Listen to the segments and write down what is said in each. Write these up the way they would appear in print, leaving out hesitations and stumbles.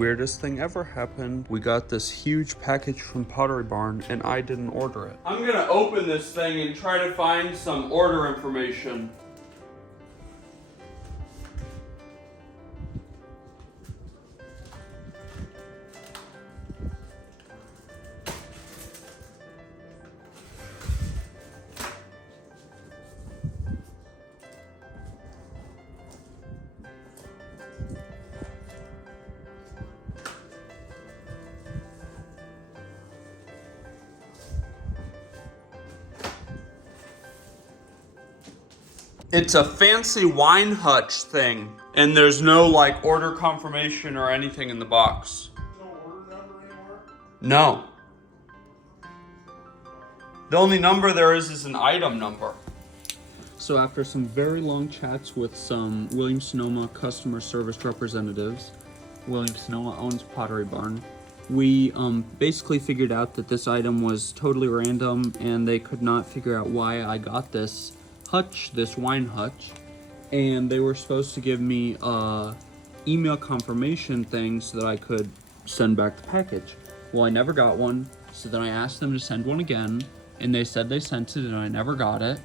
Weirdest thing ever happened. We got this huge package from Pottery Barn and I didn't order it. I'm gonna open this thing and try to find some order information. It's a fancy wine hutch thing, and there's no like order confirmation or anything in the box. No order number anymore? No. The only number there is an item number. So after some very long chats with some WIlliams Sonoma customer service representatives, WIlliams Sonoma owns Pottery Barn, we basically figured out that this item was totally random and they could not figure out why I got this hutch, this wine hutch, and they were supposed to give me a email confirmation thing so that I could send back the package. Well, I never got one, so then I asked them to send one again, and they said they sent it and I never got it,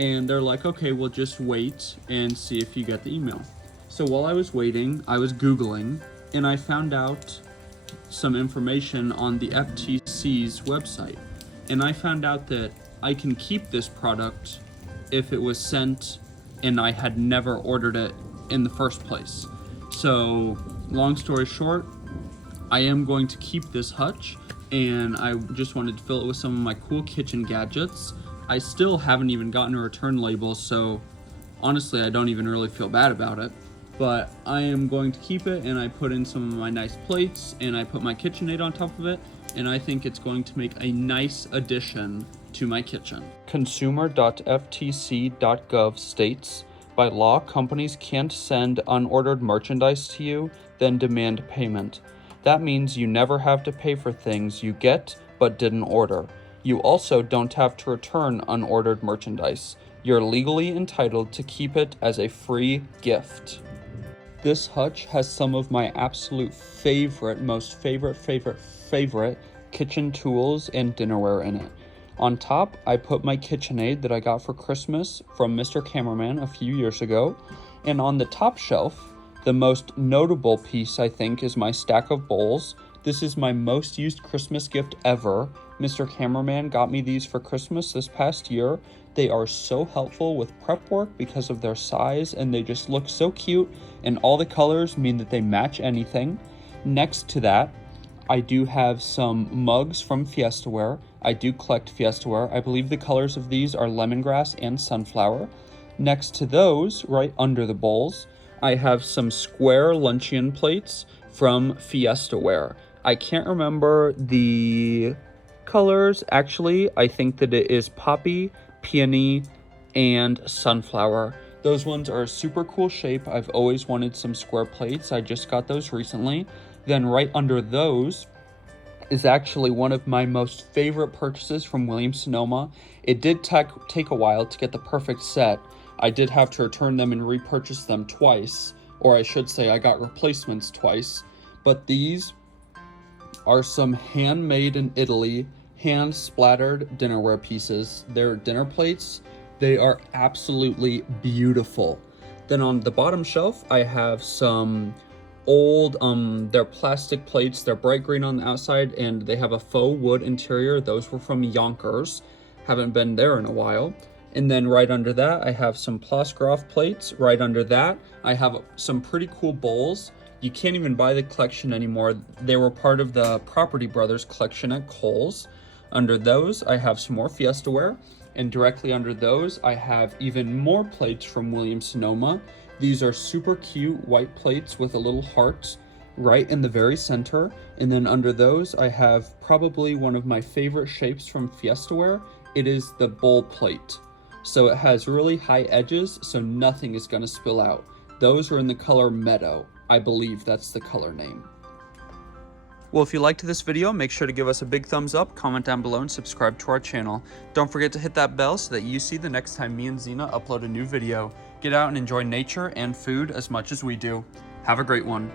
and they're like, okay, we'll just wait and see if you get the email. So while I was waiting, I was Googling, and I found out some information on the FTC's website, and I found out that I can keep this product if it was sent and I had never ordered it in the first place. So long story short, I am going to keep this hutch, and I just wanted to fill it with some of my cool kitchen gadgets. I still haven't even gotten a return label, so honestly I don't even really feel bad about it, but I am going to keep it, and I put in some of my nice plates and I put my KitchenAid on top of it, and I think it's going to make a nice addition to my kitchen. Consumer.ftc.gov states, by law, companies can't send unordered merchandise to you, then demand payment. That means you never have to pay for things you get but didn't order. You also don't have to return unordered merchandise. You're legally entitled to keep it as a free gift. This hutch has some of my absolute favorite, most favorite kitchen tools and dinnerware in it. On top, I put my KitchenAid that I got for Christmas from Mr. Cameraman a few years ago, and on the top shelf, the most notable piece I think is my stack of bowls. This is my most used Christmas gift ever. Mr. Cameraman got me these for Christmas this past year. They are so helpful with prep work because of their size, and they just look so cute, and all the colors mean that they match anything. Next to that, I do have some mugs from Fiestaware. I do collect Fiestaware. I believe the colors of these are lemongrass and sunflower. Next to those, right under the bowls, I have some square luncheon plates from Fiestaware. I can't remember the colors. Actually, I think that it is poppy, peony, and sunflower. Those ones are a super cool shape. I've always wanted some square plates. I just got those recently. Then right under those is actually one of my most favorite purchases from WIlliams Sonoma. It did take a while to get the perfect set. I did have to return them and repurchase them twice, or I should say I got replacements twice. But these are some handmade in Italy, hand splattered dinnerware pieces. They're dinner plates. They are absolutely beautiful. Then on the bottom shelf, I have some old, they're plastic plates. They're bright green on the outside and they have a faux wood interior. Those were from Yonkers. Haven't been there in a while. And then right under that, I have some Plasgroff plates. Right under that, I have some pretty cool bowls. You can't even buy the collection anymore. They were part of the Property Brothers collection at Kohl's. Under those, I have some more Fiestaware. And directly under those, I have even more plates from WIlliams Sonoma. These are super cute white plates with a little heart right in the very center. And then under those, I have probably one of my favorite shapes from Fiestaware. It is the bowl plate. So it has really high edges, so nothing is gonna spill out. Those are in the color Meadow. I believe that's the color name. Well, if you liked this video, make sure to give us a big thumbs up, comment down below, and subscribe to our channel. Don't forget to hit that bell so that you see the next time me and Zena upload a new video. Get out and enjoy nature and food as much as we do. Have a great one.